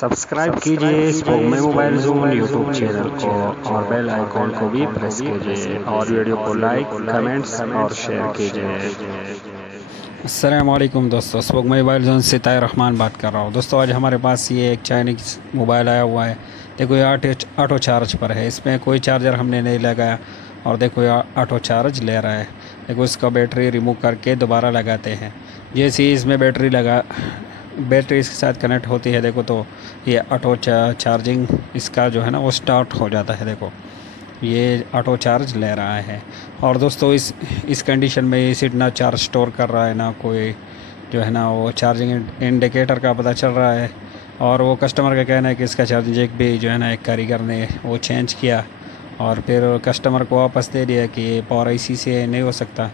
Subscribe कीजिए spoke में mobile zone YouTube channel को और बेल आइकॉन को भी प्रेस कीजिए और वीडियो को लाइक कमेंट्स और शेयर कीजिए। अस्सलामुअलैकुम दोस्तों, स्पोक मोबाइल जोन से ताहिर रहमान बात कर रहा हूँ। दोस्तों आज हमारे पास ये एक चाइनीज़ मोबाइल आया हुआ है। देखो ये ऑटो चार्ज पर है, इसमें कोई चार्जर हमने नहीं लगाया और देखो ये ऑटो चार्ज ले रहा है। देखो इसका बैटरी रिमूव करके दोबारा लगाते हैं। जैसे ही इसमें बैटरी इसके साथ कनेक्ट होती है देखो तो ये ऑटो चार्जिंग इसका जो है ना वो स्टार्ट हो जाता है। देखो ये ऑटो चार्ज ले रहा है। और दोस्तों इस कंडीशन में ये सीट ना चार्ज स्टोर कर रहा है, ना कोई जो है ना वो चार्जिंग इंडिकेटर का पता चल रहा है। और वो कस्टमर का कहना है कि इसका चार्जिंग जैक भी जो है ना एक कारीगर ने वो चेंज किया और फिर कस्टमर को वापस दे दिया कि ये पावर आईसी से नहीं हो सकता।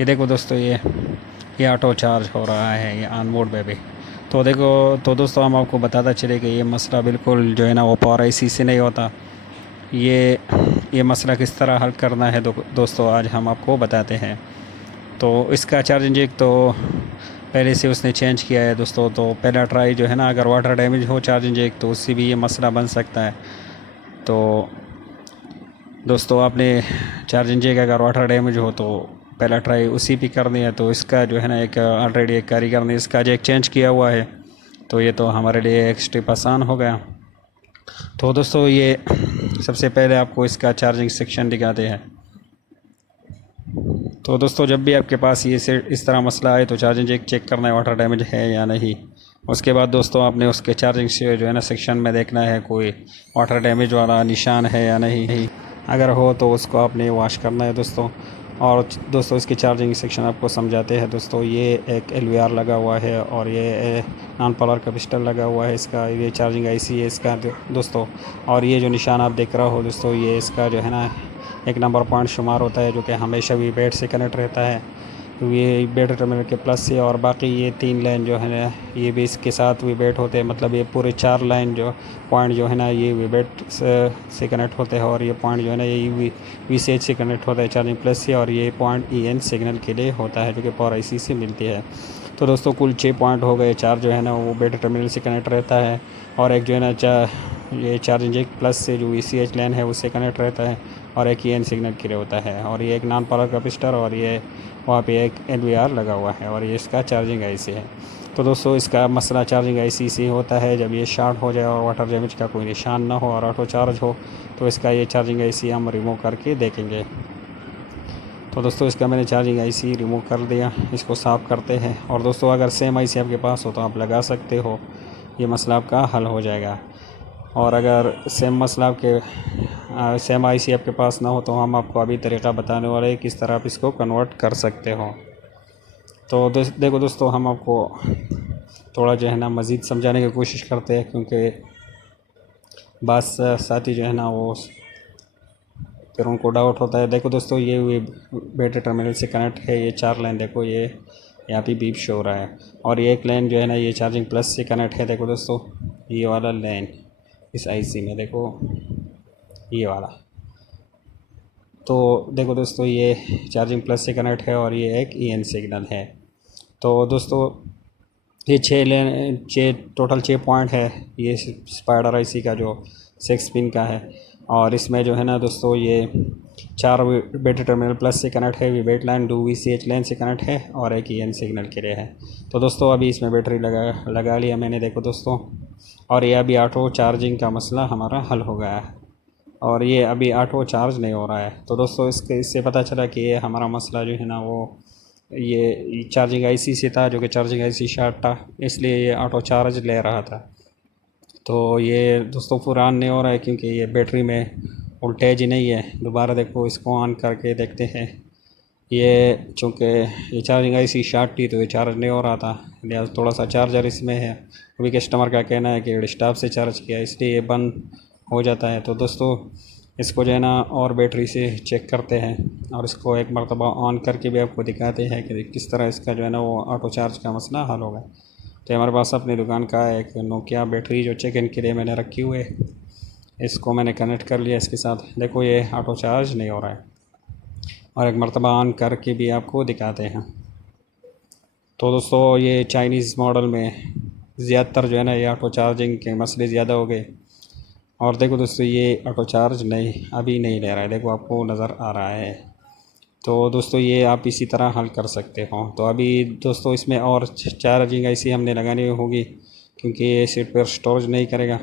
ये देखो दोस्तों ये ऑटो चार्ज हो रहा है ये ऑन मोड पे भी। तो देखो तो दोस्तों हम आपको बताता चले कि ये मसला बिल्कुल जो है ना वो पावर आईसी से नहीं होता। ये मसला किस तरह हल करना है दोस्तों आज हम आपको बताते हैं। तो इसका चार्जिंग जैक तो पहले से उसने चेंज किया है दोस्तों। तो पहला ट्राई जो है ना अगर वाटर डैमेज हो चार्जिंग जैक तो उससे भी ये मसला बन सकता है। तो दोस्तों आपने चार्जिंग जैक अगर वाटर डैमेज हो तो पहला ट्राई उसी भी करनी है। तो इसका जो है ना एक ऑलरेडी एक कारीगर ने इसका जैक चेंज किया हुआ है, तो ये तो हमारे लिए एक स्टेप आसान हो गया। तो दोस्तों ये सबसे पहले आपको इसका चार्जिंग सेक्शन दिखाते हैं। तो दोस्तों जब भी आपके पास ये से इस तरह मसला आए तो चार्जिंग जैक चेक करना है वाटर डैमेज है या नहीं। उसके बाद दोस्तों आपने उसके चार्जिंग से जो है ना सेक्शन में देखना है कोई वाटर डैमेज वाला निशान है या नहीं। अगर हो तो उसको आपने वॉश करना है दोस्तों। और दोस्तों इसकी चार्जिंग सेक्शन आपको समझाते हैं दोस्तों। ये एक LVR लगा हुआ है और ये नॉन पावर का पिस्टल लगा हुआ है इसका। ये चार्जिंग IC है इसका दोस्तों। और ये जो निशान आप देख रहा हो दोस्तों ये इसका जो है ना एक नंबर पॉइंट शुमार होता है जो कि हमेशा भी बैट से कनेक्ट रहता है। तो ये बैट टर्मिनल के प्लस से और बाकी ये 3 लाइन जो है ना ये भी इसके साथ वी बैट होते हैं। मतलब ये पूरे 4 लाइन जो पॉइंट जो है ना ये वी बैट से कनेक्ट होते हैं। और ये पॉइंट जो है ना ये VCH से कनेक्ट होता है चार्जिंग प्लस से। और ये पॉइंट EN सिग्नल के लिए होता है जो कि पावर IC से मिलती है। तो दोस्तों कुल 6 पॉइंट हो गए। 4 जो है ना वो बैटरी टर्मिनल से कनेक्ट रहता है और एक जो है ना ये चार्जिंग जैक प्लस से जो VCH लाइन है उससे कनेक्ट रहता है और एक EN सिग्नल के लिए होता है। और ये एक नॉन पावर कैपेसिटर और ये वहाँ पे एक LVR लगा हुआ है और ये इसका चार्जिंग IC है। तो दोस्तों इसका मसला चार्जिंग IC से होता है जब ये शॉर्ट हो जाए और वाटर डैमेज का कोई निशान ना हो और ऑटो चार्ज हो तो इसका ये चार्जिंग IC हम रिमूव करके देखेंगे। तो दोस्तों इसका मैंने चार्जिंग IC रिमूव कर दिया, इसको साफ़ करते हैं। और दोस्तों अगर सेम IC आपके पास हो तो आप लगा सकते हो, ये मसला आपका हल हो जाएगा। और अगर सेम मसला सेम IC आपके पास ना हो तो हम आपको अभी तरीक़ा बताने वाले हैं किस तरह आप इसको कन्वर्ट कर सकते हो। तो देखो दोस्तों हम आपको थोड़ा जो है ना मज़ीद समझाने की कोशिश करते हैं क्योंकि बस साथी जो है ना वो फिर उनको डाउट होता है। देखो दोस्तों ये बैटरी टर्मिनल से कनेक्ट है ये 4 लाइन देखो ये यहाँ पे बीप शो हो रहा है। और ये एक लाइन जो है ना ये चार्जिंग प्लस से कनेक्ट है। देखो दोस्तों ये वाला लाइन इस IC में देखो ये वाला। तो देखो दोस्तों ये चार्जिंग प्लस से कनेक्ट है और ये एक EN सिग्नल है। तो दोस्तों ये 6 टोटल 6 पॉइंट है ये स्पाइडर IC का जो 6 पिन का है। और इसमें जो है ना दोस्तों ये 4 बैटरी टर्मिनल प्लस से कनेक्ट है, वेट लाइन 2 VCH लाइन से कनेक्ट है और एक EN सिग्नल के लिए है। तो दोस्तों अभी इसमें बैटरी लगा लिया मैंने देखो दोस्तों। और ये अभी ऑटो चार्जिंग का मसला हमारा हल हो गया है और ये अभी ऑटो चार्ज नहीं हो रहा है। तो दोस्तों इससे पता चला कि ये हमारा मसला जो है ना वो ये चार्जिंग IC से था जो कि चार्जिंग IC शॉर्ट था, इसलिए ये ऑटो चार्ज ले रहा था। तो ये दोस्तों पुरान नहीं हो रहा है क्योंकि ये बैटरी में वोल्टेज ही नहीं है। दोबारा देखो इसको ऑन करके देखते हैं। ये चूँकि ये चार्जिंग IC शॉर्ट थी तो ये चार्ज नहीं हो रहा था, लिहाजा थोड़ा सा चार्जर इसमें है। अभी कस्टमर का कहना है कि स्टाफ से चार्ज किया इसलिए ये बंद हो जाता है। तो दोस्तों इसको जो है ना और बैटरी से चेक करते हैं और इसको एक मरतबा ऑन करके भी आपको दिखाते हैं कि किस तरह इसका जो है ना वो ऑटो चार्ज का मसला हल होगा। तो हमारे पास अपनी दुकान का एक नोकिया बैटरी जो चेक इन के लिए मैंने रखी हुई है, इसको मैंने कनेक्ट कर लिया इसके साथ। देखो ये ऑटो चार्ज नहीं हो रहा है और एक मरतबा ऑन करके भी आपको दिखाते हैं। तो दोस्तों ये चाइनीज़ मॉडल में ज़्यादातर जो है ना ये ऑटो चार्जिंग के मसले ज़्यादा हो गए। और देखो दोस्तों ये ऑटो चार्ज नहीं अभी नहीं ले रहा है, देखो आपको नज़र आ रहा है। तो दोस्तों ये आप इसी तरह हल कर सकते हो। तो अभी दोस्तों इसमें और चार्जिंग ऐसी हमने लगानी होगी क्योंकि ये सीट पर स्टोरेज नहीं करेगा।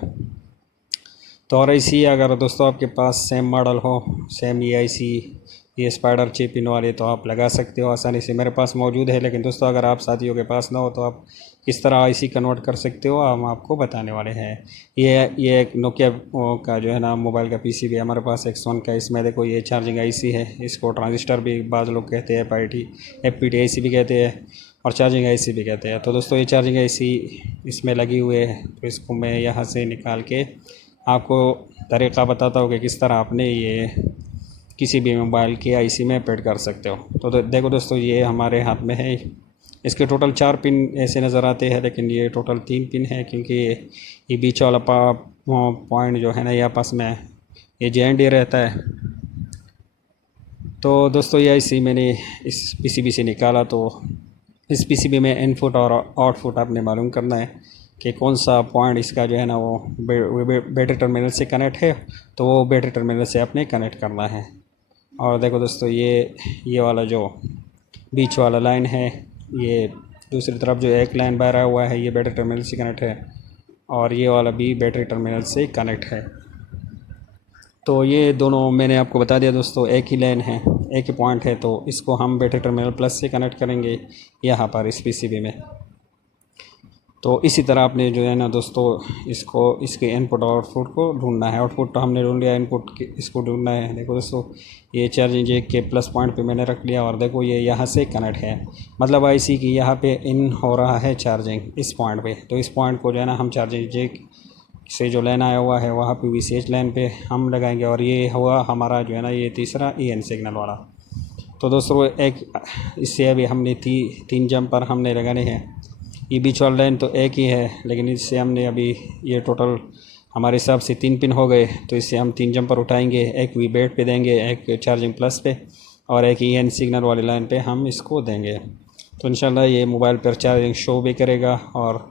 तो और ऐसी अगर दोस्तों आपके पास सेम मॉडल हो, सेम ये ऐसी ये स्पाइडर चिप इन वाली, तो आप लगा सकते हो आसानी से। मेरे पास मौजूद है, लेकिन दोस्तों अगर आप साथियों के पास ना हो तो आप किस तरह आईसी कन्वर्ट कर सकते हो हम आपको बताने वाले हैं। ये एक नोकिया का जो है ना मोबाइल का पीसीबी हमारे पास X1 का। इसमें देखो ये चार्जिंग आईसी है, इसको ट्रांजिस्टर भी बाज़ लोग कहते हैं, FPT आईसी भी कहते हैं और चार्जिंग आईसी भी कहते हैं। तो दोस्तों ये चार्जिंग आईसी इसमें लगी हुई है, तो इसको मैं यहाँ से निकाल के आपको तरीक़ा बताता हूँ कि किस तरह आपने ये किसी भी मोबाइल की आईसी में पेड कर सकते हो। तो देखो दोस्तों ये हमारे हाथ में है। इसके टोटल 4 पिन ऐसे नज़र आते हैं, लेकिन ये टोटल 3 पिन है क्योंकि ये बीच वाला पॉइंट जो है ना ये आपस में ये JND रहता है। तो दोस्तों ये आईसी मैंने इस पीसीबी से निकाला। तो इस पीसीबी में इनपुट और आउटपुट आपने मालूम करना है कि कौन सा पॉइंट इसका जो है ना वो बैटरी टर्मिनल से कनेक्ट है, तो वो बैटरी टर्मिनल से आपने कनेक्ट करना है। और देखो दोस्तों ये वाला जो बीच वाला लाइन है, ये दूसरी तरफ जो एक लाइन बहरा हुआ है ये बैटरी टर्मिनल से कनेक्ट है और ये वाला भी बैटरी टर्मिनल से कनेक्ट है। तो ये दोनों मैंने आपको बता दिया दोस्तों, एक ही लाइन है, एक ही पॉइंट है। तो इसको हम बैटरी टर्मिनल प्लस से कनेक्ट करेंगे यहाँ पर इस पीसीबी में। तो इसी तरह आपने जो है ना दोस्तों इसके इनपुट और आउटपुट को ढूंढना है। आउटपुट तो हमने ढूंढ लिया, इनपुट इसको ढूंढना है। देखो दोस्तों ये चार्जिंग जैक के प्लस पॉइंट पे मैंने रख लिया और देखो ये यहाँ से कनेक्ट है, मतलब आईसी की यहाँ पे इन हो रहा है चार्जिंग इस पॉइंट पे। तो इस पॉइंट को जो है ना हम चार्जिंग जैक से जो लाइन आया हुआ है वहाँ पे VCH लाइन पे हम लगाएंगे और ये हुआ हमारा जो है ना ये तीसरा EN सिग्नल वाला। तो दोस्तों एक इससे अभी हमने 3 जंपर हमने लगाने हैं। ये बीच वाला लाइन तो एक ही है, लेकिन इससे हमने अभी ये टोटल हमारे हिसाब से 3 पिन हो गए। तो इससे हम 3 जंपर उठाएंगे, एक VBAT पे देंगे, एक चार्जिंग प्लस पे और एक EN सिग्नल वाली लाइन पे हम इसको देंगे। तो इंशाल्लाह ये मोबाइल पर चार्जिंग शो भी करेगा और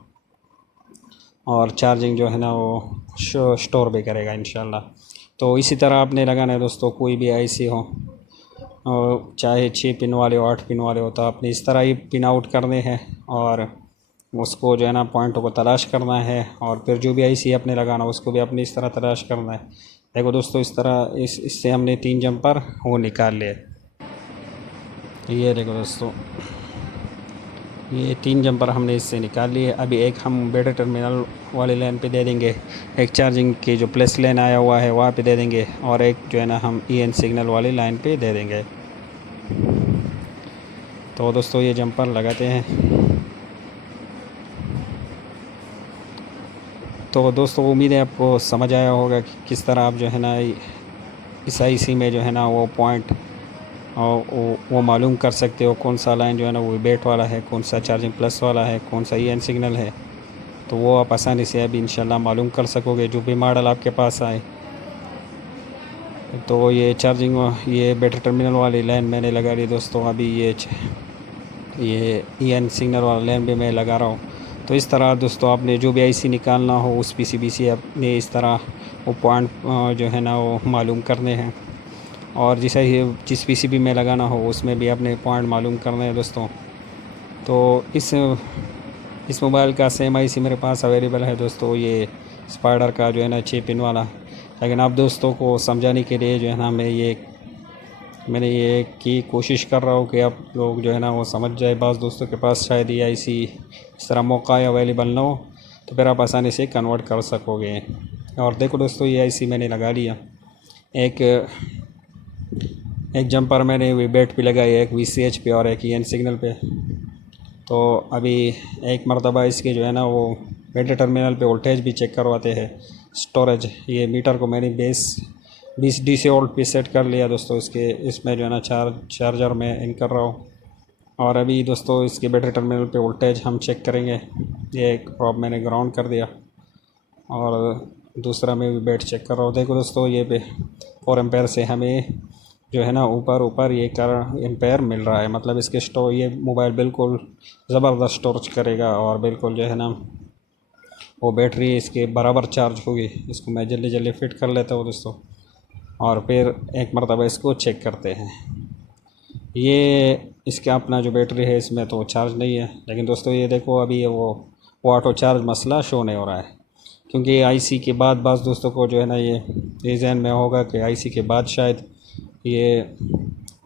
चार्जिंग जो है ना वो स्टोर भी करेगा इंशाल्लाह। तो इसी तरह आपने लगाना है दोस्तों, कोई भी आईसी हो और चाहे 6 पिन वाले हो 8 पिन वाले हो, तो आपने इस तरह ही पिन आउट करने हैं और उसको जो है ना पॉइंटों को तलाश करना है और फिर जो भी आईसी आपने लगाना उसको भी अपनी इस तरह तलाश करना है। देखो दोस्तों इस तरह इससे हमने 3 जंपर वो निकाल लिए। ये देखो दोस्तों ये 3 जंपर हमने इससे निकाल लिए। अभी एक हम बैटरी टर्मिनल वाले लाइन पे दे देंगे, एक चार्जिंग की जो प्लस लाइन आया हुआ है वहाँ पे दे देंगे और एक जो है ना हम EN सिग्नल वाली लाइन पे दे देंगे। तो दोस्तों ये जंपर लगाते हैं। तो दोस्तों उम्मीद है आपको समझ आया होगा कि किस तरह आप जो है ना इस आईसी में जो है ना वो पॉइंट और वो मालूम कर सकते हो कौन सा लाइन जो है ना वो बैट वाला है, कौन सा चार्जिंग प्लस वाला है, कौन सा EN सिग्नल है। तो वो आप आसानी से अभी इंशाल्लाह मालूम कर सकोगे जो भी मॉडल आपके पास आए। तो ये चार्जिंग ये बैटरी टर्मिनल वाली लाइन मैंने लगा ली दोस्तों। अभी ये EN सिग्नल वाला लाइन भी मैं लगा रहा हूँ। तो इस तरह दोस्तों आपने जो भी आईसी निकालना हो उस पीसीबी से आपने इस तरह वो पॉइंट जो है ना वो मालूम करने हैं और जिस पीसीबी में लगाना हो उसमें भी अपने पॉइंट मालूम करने हैं दोस्तों। तो इस मोबाइल का सेम आईसी मेरे पास अवेलेबल है दोस्तों, ये स्पाइडर का जो है ना 6 पिन वाला। लेकिन आप दोस्तों को समझाने के लिए जो है ना मैंने ये की कोशिश कर रहा हूँ कि आप लोग जो है ना वो समझ जाए। बाज़ दोस्तों के पास शायद ये आईसी इस तरह मौका अवेलेबल ना हो, तो फिर आप आसानी से कन्वर्ट कर सकोगे। और देखो दोस्तों ये आईसी मैंने लगा लिया, एक जंपर मैंने VBAT पे लगाई, एक VCH पे और एक EN सिग्नल पे। तो अभी एक मरतबा इसके जो है ना वो बैटरी टर्मिनल पे वोल्टेज भी चेक करवाते हैं, स्टोरेज। ये मीटर को मैंने 20 DC वोल्ट पे सेट कर लिया दोस्तों। इसमें जो है ना चार्जर में इन कर रहा हूँ। और अभी दोस्तों इसके बैटरी टर्मिनल पे वोल्टेज हम चेक करेंगे। ये एक प्रॉब मैंने ग्राउंड कर दिया और दूसरा मैं VBAT चेक कर रहा हूँ। देखो दोस्तों ये 4 एम्पेयर से हमें जो है ना ऊपर ये एम्पेयर मिल रहा है, मतलब इसके ये मोबाइल बिल्कुल ज़बरदस्त स्टोरेज करेगा और बिल्कुल जो है ना वो बैटरी इसके बराबर चार्ज होगी। इसको मैं जल्दी जल्दी फिट कर लेता हूँ दोस्तों, और फिर एक मरतबा इसको चेक करते हैं। ये इसका अपना जो बैटरी है इसमें तो चार्ज नहीं है, लेकिन दोस्तों ये देखो अभी ये वो ऑटो चार्ज मसला शो नहीं हो रहा है, क्योंकि आईसी के बाद बस दोस्तों को जो है ना ये जहन में होगा कि आईसी के बाद शायद ये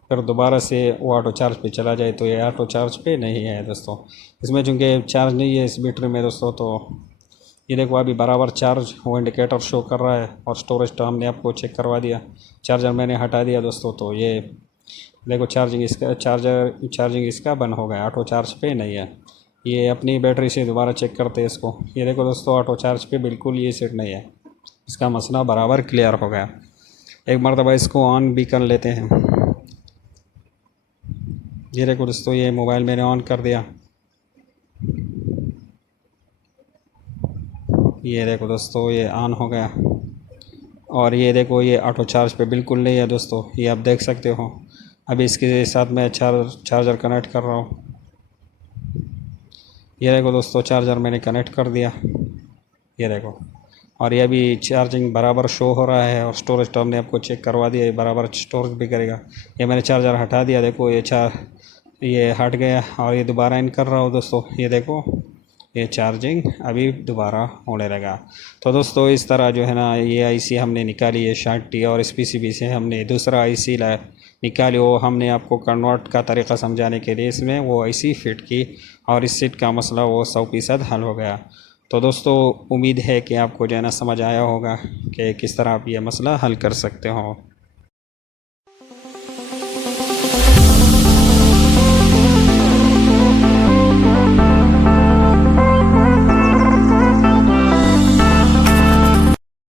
फिर दोबारा से वो ऑटो चार्ज पे चला जाए, तो ये ऑटो चार्ज पे नहीं है दोस्तों। इसमें चूँकि चार्ज नहीं है इस बैटरी में दोस्तों, तो ये देखो अभी बराबर चार्ज वो इंडिकेटर शो कर रहा है। और स्टोरेज तो हमने आपको चेक करवा दिया, चार्जर मैंने हटा दिया दोस्तों, तो ये देखो चार्जिंग इसका बंद हो गया, ऑटो चार्ज पे नहीं है। ये अपनी बैटरी से दोबारा चेक करते हैं इसको। ये देखो दोस्तों ऑटो चार्ज पे बिल्कुल ये सेट नहीं है, इसका मसला बराबर क्लियर हो गया। एक मरतबा इसको ऑन भी कर लेते हैं। ये देखो दोस्तों ये मोबाइल मैंने ऑन कर दिया। ये देखो दोस्तों ये ऑन हो गया, और ये देखो ये ऑटो चार्ज पे बिल्कुल नहीं है दोस्तों, ये आप देख सकते हो। अभी इसके साथ मैं चार्जर कनेक्ट कर रहा हूँ। ये देखो दोस्तों चार्जर मैंने कनेक्ट कर दिया, ये देखो, और ये अभी चार्जिंग बराबर शो हो रहा है। और स्टोरेज तो हमने आपको चेक करवा दिया, ये बराबर स्टोरेज भी करेगा। ये मैंने चार्जर हटा दिया, देखो ये हट गया, और ये दोबारा इन कर रहा हूँ दोस्तों। ये देखो ये चार्जिंग अभी दोबारा होने लगा। तो दोस्तों इस तरह जो है ना ये आईसी हमने निकाली है 60T, और इस पीसीबी से हमने दूसरा आईसी निकाली। वो हमने आपको कन्वर्ट का तरीक़ा समझाने के लिए इसमें वो आईसी फिट की, और इस सेट का मसला वो 100% हल हो गया। तो दोस्तों उम्मीद है कि आपको जो है ना समझ आया होगा कि किस तरह आप ये मसला हल कर सकते हो।